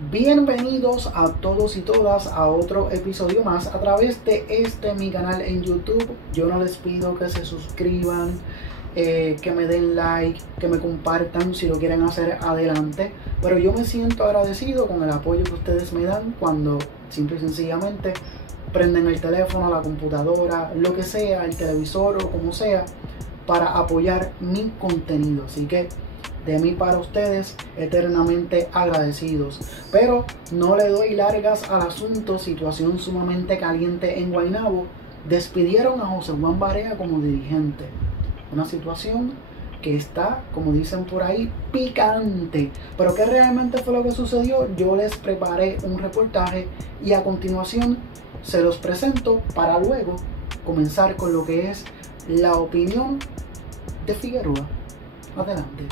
Bienvenidos a todos y todas a otro episodio más a través de mi canal en YouTube. Yo no les pido que se suscriban, que me den like, que me compartan si lo quieren hacer adelante, pero yo me siento agradecido con el apoyo que ustedes me dan cuando simple y sencillamente prenden el teléfono, la computadora, lo que sea, el televisor o como sea, para apoyar mi contenido. Así que de mí para ustedes, eternamente agradecidos. Pero no le doy largas al asunto. Situación sumamente caliente en Guaynabo. Despidieron a José Juan Barea como dirigente. Una situación que está, como dicen por ahí, picante. Pero ¿qué realmente fue lo que sucedió? Yo les preparé un reportaje y a continuación se los presento para luego comenzar con lo que es la opinión de Figueroa. Adelante.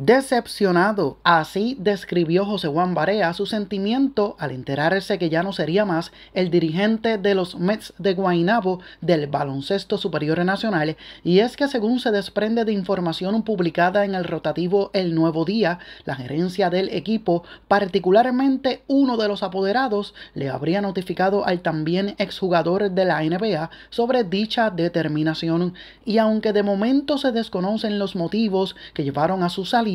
Decepcionado, así describió José Juan Barea su sentimiento al enterarse que ya no sería más el dirigente de los Mets de Guaynabo del Baloncesto Superior Nacional, y es que según se desprende de información publicada en el rotativo El Nuevo Día, la gerencia del equipo, particularmente uno de los apoderados, le habría notificado al también exjugador de la NBA sobre dicha determinación, y aunque de momento se desconocen los motivos que llevaron a su salida,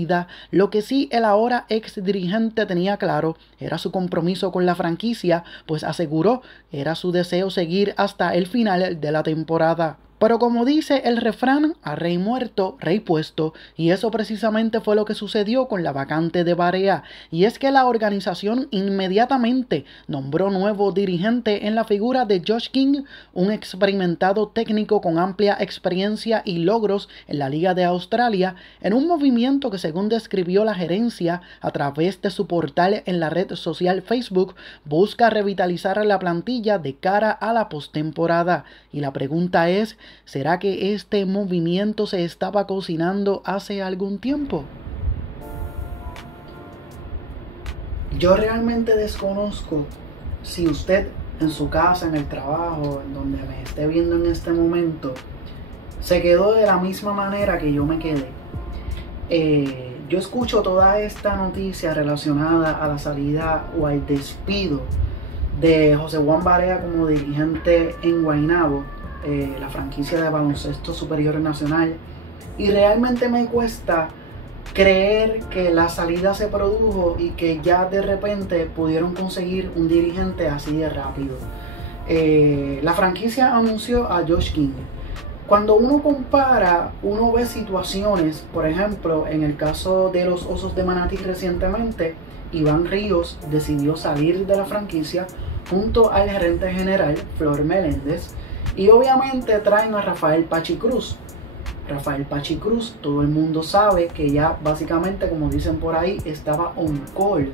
lo que sí el ahora ex dirigente tenía claro era su compromiso con la franquicia, pues aseguró era su deseo seguir hasta el final de la temporada. Pero como dice el refrán, a rey muerto, rey puesto, y eso precisamente fue lo que sucedió con la vacante de Barea, y es que la organización inmediatamente nombró nuevo dirigente en la figura de Josh King, un experimentado técnico con amplia experiencia y logros en la Liga de Australia, en un movimiento que, según describió la gerencia a través de su portal en la red social Facebook, busca revitalizar la plantilla de cara a la postemporada. Y la pregunta es, ¿será que este movimiento se estaba cocinando hace algún tiempo? Yo realmente desconozco si usted en su casa, en el trabajo, en donde me esté viendo en este momento, se quedó de la misma manera que yo me quedé. Yo escucho toda esta noticia relacionada a la salida o al despido de José Juan Barea como dirigente en Guaynabo, la franquicia de Baloncesto Superior Nacional, y realmente me cuesta creer que la salida se produjo y que ya de repente pudieron conseguir un dirigente así de rápido. La franquicia anunció a Josh King. Cuando uno compara, uno ve situaciones, por ejemplo, en el caso de los Osos de Manatí recientemente, Iván Ríos decidió salir de la franquicia junto al gerente general Flor Meléndez, y obviamente traen a Rafael Pachi Cruz. Rafael Pachi Cruz, todo el mundo sabe que ya básicamente, como dicen por ahí, estaba on call,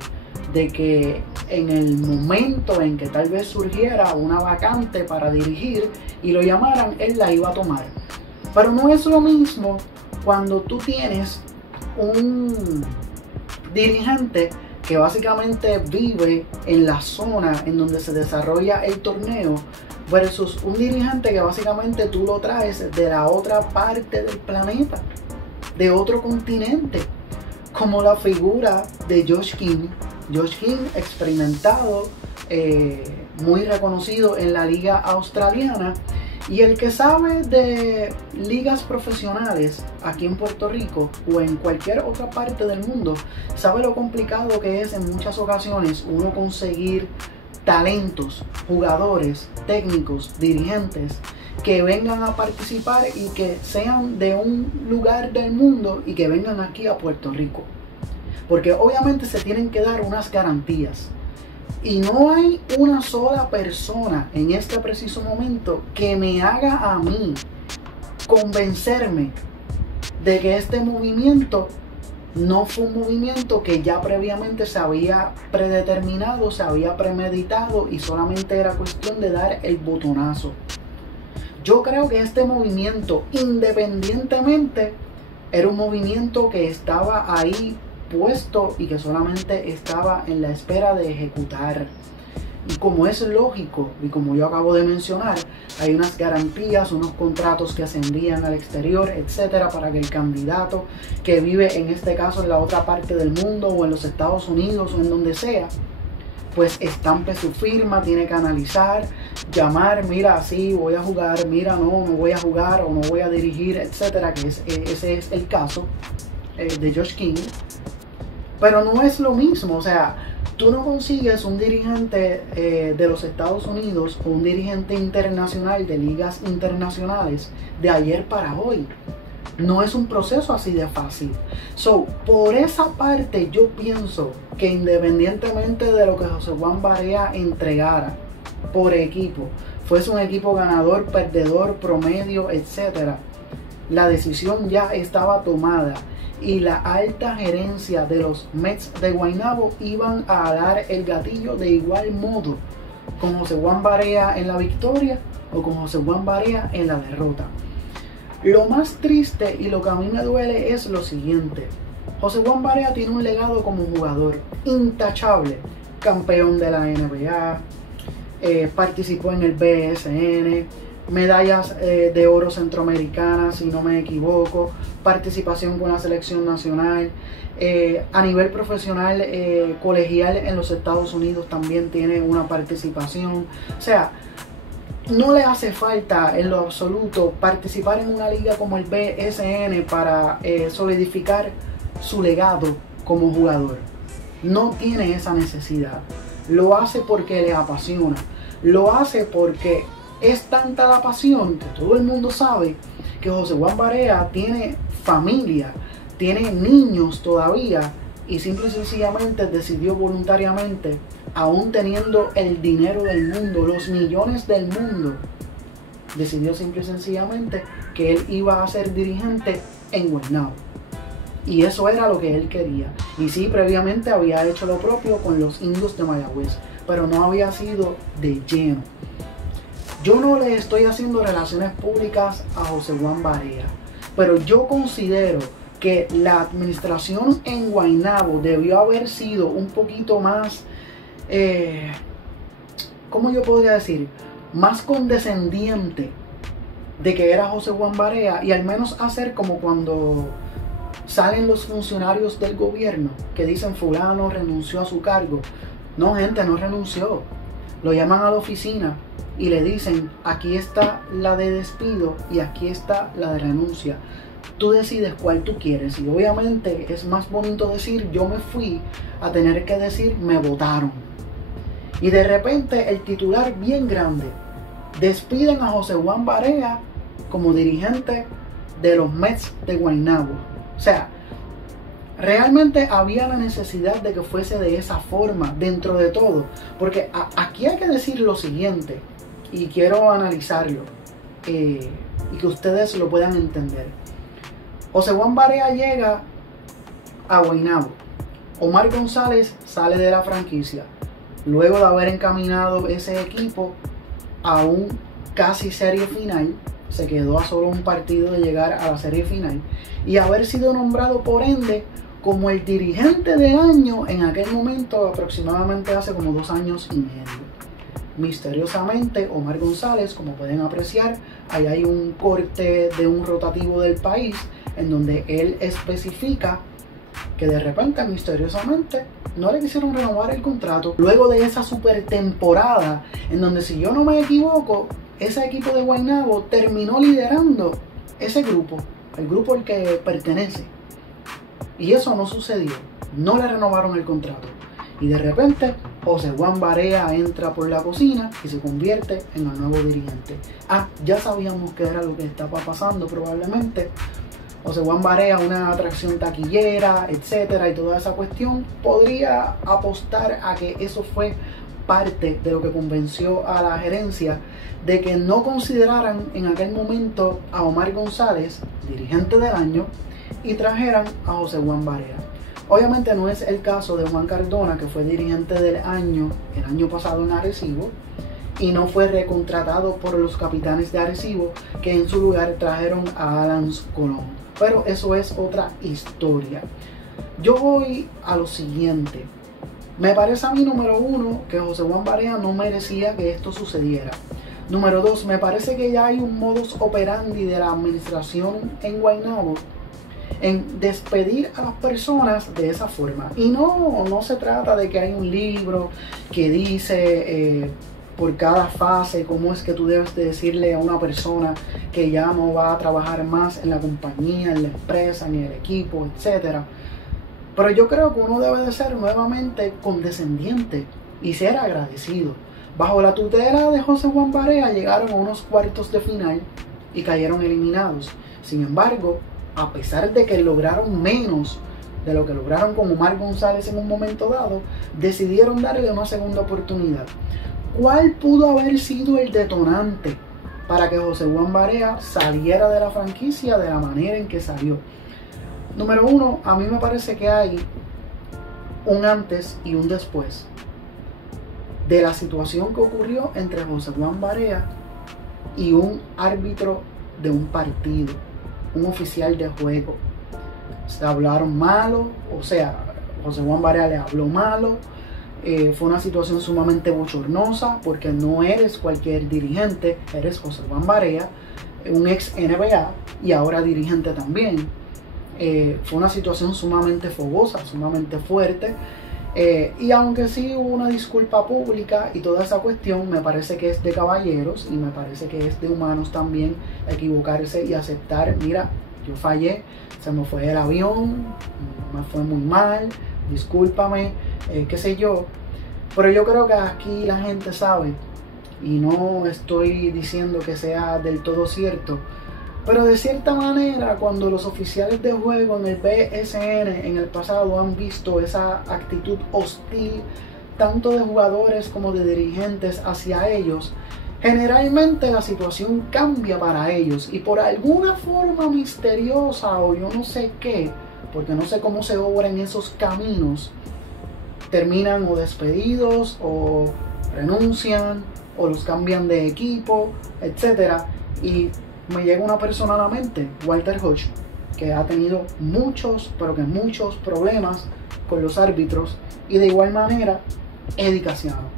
de que en el momento en que tal vez surgiera una vacante para dirigir y lo llamaran, él la iba a tomar. Pero no es lo mismo cuando tú tienes un dirigente que básicamente vive en la zona en donde se desarrolla el torneo, versus un dirigente que básicamente tú lo traes de la otra parte del planeta, de otro continente, como la figura de Josh King. Josh King, experimentado, muy reconocido en la liga australiana, y el que sabe de ligas profesionales aquí en Puerto Rico o en cualquier otra parte del mundo, sabe lo complicado que es en muchas ocasiones uno conseguir talentos, jugadores, técnicos, dirigentes que vengan a participar y que sean de un lugar del mundo y que vengan aquí a Puerto Rico, porque obviamente se tienen que dar unas garantías, y no hay una sola persona en este preciso momento que me haga a mí convencerme de que este movimiento no fue un movimiento que ya previamente se había predeterminado, se había premeditado y solamente era cuestión de dar el botonazo. Yo creo que este movimiento, independientemente, era un movimiento que estaba ahí puesto y que solamente estaba en la espera de ejecutar. Y como es lógico, y como yo acabo de mencionar, hay unas garantías, unos contratos que se envían al exterior, etcétera, para que el candidato que vive en este caso en la otra parte del mundo o en los Estados Unidos o en donde sea, pues estampe su firma, tiene que analizar, llamar, mira, sí, voy a jugar, mira, no voy a jugar o no voy a dirigir, etcétera, que ese es el caso de Josh King. Pero no es lo mismo, o sea, tú no consigues un dirigente de los Estados Unidos o un dirigente internacional de ligas internacionales de ayer para hoy. No es un proceso así de fácil. Por esa parte yo pienso que independientemente de lo que José Juan Barea entregara por equipo, fuese un equipo ganador, perdedor, promedio, etc., la decisión ya estaba tomada y la alta gerencia de los Mets de Guaynabo iban a dar el gatillo de igual modo con José Juan Barea en la victoria o con José Juan Barea en la derrota. Lo más triste y lo que a mí me duele es lo siguiente: José Juan Barea tiene un legado como jugador intachable, campeón de la NBA, participó en el BSN, medallas de oro centroamericana, si no me equivoco, participación con la selección nacional, a nivel profesional, colegial en los Estados Unidos también tiene una participación. O sea, no le hace falta en lo absoluto participar en una liga como el BSN para solidificar su legado como jugador. No tiene esa necesidad. Lo hace porque le apasiona. Lo hace porque es tanta la pasión que todo el mundo sabe que José Juan Barea tiene familia, tiene niños todavía, y simple y sencillamente decidió voluntariamente, aún teniendo el dinero del mundo, los millones del mundo, decidió simple y sencillamente que él iba a ser dirigente en Guaynabo. Y eso era lo que él quería. Y sí, previamente había hecho lo propio con los Indios de Mayagüez, pero no había sido de lleno. Yo no le estoy haciendo relaciones públicas a José Juan Barea, pero yo considero que la administración en Guaynabo debió haber sido un poquito más, ¿cómo yo podría decir? Más condescendiente de que era José Juan Barea, y al menos hacer como cuando salen los funcionarios del gobierno que dicen fulano renunció a su cargo. No, gente, no renunció. Lo llaman a la oficina y le dicen, aquí está la de despido y aquí está la de renuncia. Tú decides cuál tú quieres. Y obviamente es más bonito decir yo me fui a tener que decir me votaron. Y de repente el titular bien grande: despiden a José Juan Barea como dirigente de los Mets de Guaynabo. O sea, realmente había la necesidad de que fuese de esa forma dentro de todo. Porque aquí hay que decir lo siguiente, y quiero analizarlo y que ustedes lo puedan entender. José Juan Barea llega a Guaynabo. Omar González sale de la franquicia luego de haber encaminado ese equipo a un casi serie final. Se quedó a solo un partido de llegar a la serie final y haber sido nombrado por ende como el dirigente del año en aquel momento, aproximadamente hace como 2 años y medio. Misteriosamente, Omar González, como pueden apreciar, ahí hay un corte de un rotativo del país en donde él especifica que de repente, misteriosamente, no le quisieron renovar el contrato luego de esa super temporada en donde, si yo no me equivoco, ese equipo de Guaynabo terminó liderando ese grupo, el grupo al que pertenece. Y eso no sucedió, no le renovaron el contrato. Y de repente, José Juan Barea entra por la cocina y se convierte en el nuevo dirigente. Ya sabíamos que era lo que estaba pasando probablemente. José Juan Barea, una atracción taquillera, etcétera, y toda esa cuestión, podría apostar a que eso fue parte de lo que convenció a la gerencia de que no consideraran en aquel momento a Omar González, dirigente del año, y trajeran a José Juan Barea. Obviamente no es el caso de Juan Cardona, que fue dirigente del año el año pasado en Arecibo y no fue recontratado por los Capitanes de Arecibo, que en su lugar trajeron a Alan Colón. Pero eso es otra historia. Yo voy a lo siguiente. Me parece a mí, número 1, que José Juan Barea no merecía que esto sucediera. Número 2, me parece que ya hay un modus operandi de la administración en Guaynabo en despedir a las personas de esa forma. Y no se trata de que hay un libro que dice por cada fase cómo es que tú debes de decirle a una persona que ya no va a trabajar más en la compañía, en la empresa, en el equipo, etc. Pero yo creo que uno debe de ser nuevamente condescendiente y ser agradecido. Bajo la tutela de José Juan Barea llegaron a unos cuartos de final y cayeron eliminados. Sin embargo, a pesar de que lograron menos de lo que lograron con Omar González en un momento dado, decidieron darle una segunda oportunidad. ¿Cuál pudo haber sido el detonante para que José Juan Barea saliera de la franquicia de la manera en que salió? Número uno, a mí me parece que hay un antes y un después de la situación que ocurrió entre José Juan Barea y un árbitro de un partido, un oficial de juego. Se hablaron malo, o sea, José Juan Barea le habló malo. Fue una situación sumamente bochornosa porque no eres cualquier dirigente, eres José Juan Barea, un ex NBA y ahora dirigente también. Fue una situación sumamente fogosa, sumamente fuerte. Y aunque sí hubo una disculpa pública y toda esa cuestión, me parece que es de caballeros y me parece que es de humanos también equivocarse y aceptar, mira, yo fallé, se me fue el avión, me fue muy mal, discúlpame, qué sé yo. Pero yo creo que aquí la gente sabe, y no estoy diciendo que sea del todo cierto, pero de cierta manera, cuando los oficiales de juego en el BSN en el pasado han visto esa actitud hostil, tanto de jugadores como de dirigentes hacia ellos, generalmente la situación cambia para ellos y por alguna forma misteriosa o yo no sé qué, porque no sé cómo se obra en esos caminos, terminan o despedidos o renuncian o los cambian de equipo, etc. Y me llega una persona a la mente, Walter Hodge, que ha tenido muchos, pero que muchos problemas con los árbitros, y de igual manera Eddie Casiano.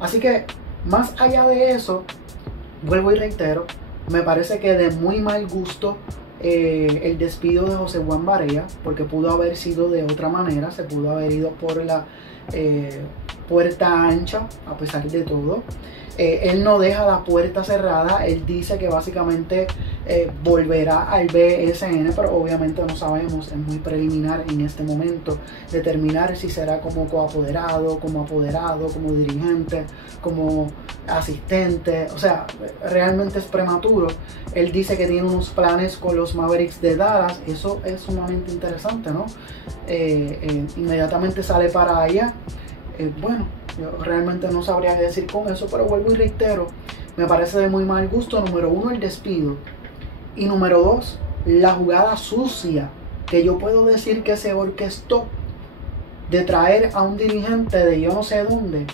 Así que más allá de eso, vuelvo y reitero, me parece que de muy mal gusto el despido de José Juan Barea, porque pudo haber sido de otra manera, se pudo haber ido por la puerta ancha, a pesar de todo. Él no deja la puerta cerrada, él dice que básicamente volverá al BSN, pero obviamente no sabemos, es muy preliminar en este momento determinar si será como coapoderado, como apoderado, como dirigente, como asistente, o sea, realmente es prematuro. Él dice que tiene unos planes con los Mavericks de Dallas, eso es sumamente interesante, ¿no? Inmediatamente sale para allá. Bueno, yo realmente no sabría qué decir con eso, pero vuelvo y reitero, me parece de muy mal gusto, número uno, el despido, y número dos, la jugada sucia que yo puedo decir que se orquestó de traer a un dirigente de yo no sé dónde,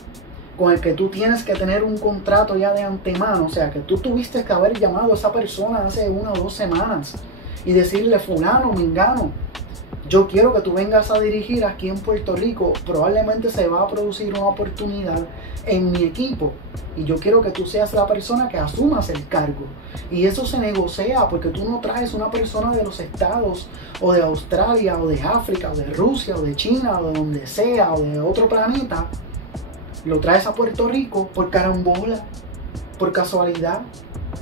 con el que tú tienes que tener un contrato ya de antemano, o sea, que tú tuviste que haber llamado a esa persona hace 1 o 2 semanas y decirle, fulano, mengano, yo quiero que tú vengas a dirigir aquí en Puerto Rico, probablemente se va a producir una oportunidad en mi equipo y yo quiero que tú seas la persona que asumas el cargo. Y eso se negocia porque tú no traes una persona de los estados o de Australia o de África o de Rusia o de China o de donde sea o de otro planeta, lo traes a Puerto Rico por carambola, por casualidad.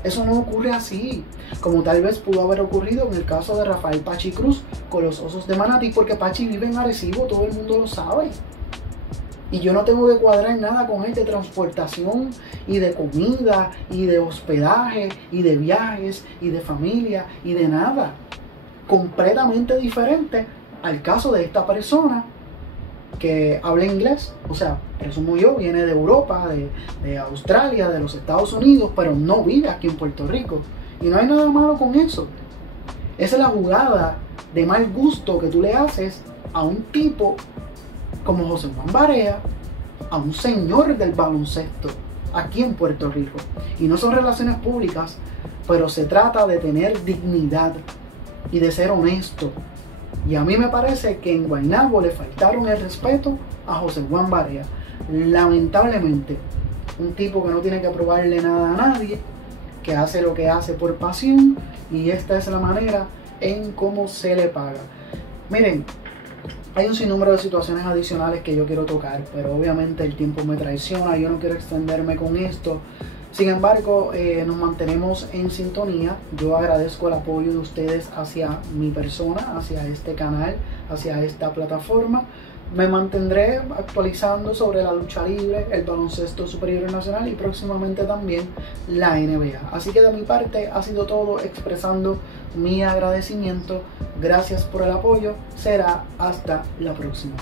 Eso no ocurre así, como tal vez pudo haber ocurrido en el caso de Rafael Pachi Cruz con los Osos de Manatí, porque Pachi vive en Arecibo, todo el mundo lo sabe. Y yo no tengo que cuadrar nada con él de transportación y de comida y de hospedaje y de viajes y de familia y de nada. Completamente diferente al caso de esta persona que habla inglés, o sea, presumo yo, viene de Europa, de Australia, de los Estados Unidos, pero no vive aquí en Puerto Rico. Y no hay nada malo con eso. Esa es la jugada de mal gusto que tú le haces a un tipo como José Juan Barea, a un señor del baloncesto aquí en Puerto Rico. Y no son relaciones públicas, pero se trata de tener dignidad y de ser honesto. Y a mí me parece que en Guaynabo le faltaron el respeto a José Juan Barea. Lamentablemente, un tipo que no tiene que probarle nada a nadie, que hace lo que hace por pasión, y esta es la manera en cómo se le paga. Miren, hay un sinnúmero de situaciones adicionales que yo quiero tocar, pero obviamente el tiempo me traiciona, yo no quiero extenderme con esto. Sin embargo, nos mantenemos en sintonía. Yo agradezco el apoyo de ustedes hacia mi persona, hacia este canal, hacia esta plataforma. Me mantendré actualizando sobre la lucha libre, el baloncesto superior nacional y próximamente también la NBA. Así que de mi parte ha sido todo, expresando mi agradecimiento. Gracias por el apoyo. Será hasta la próxima.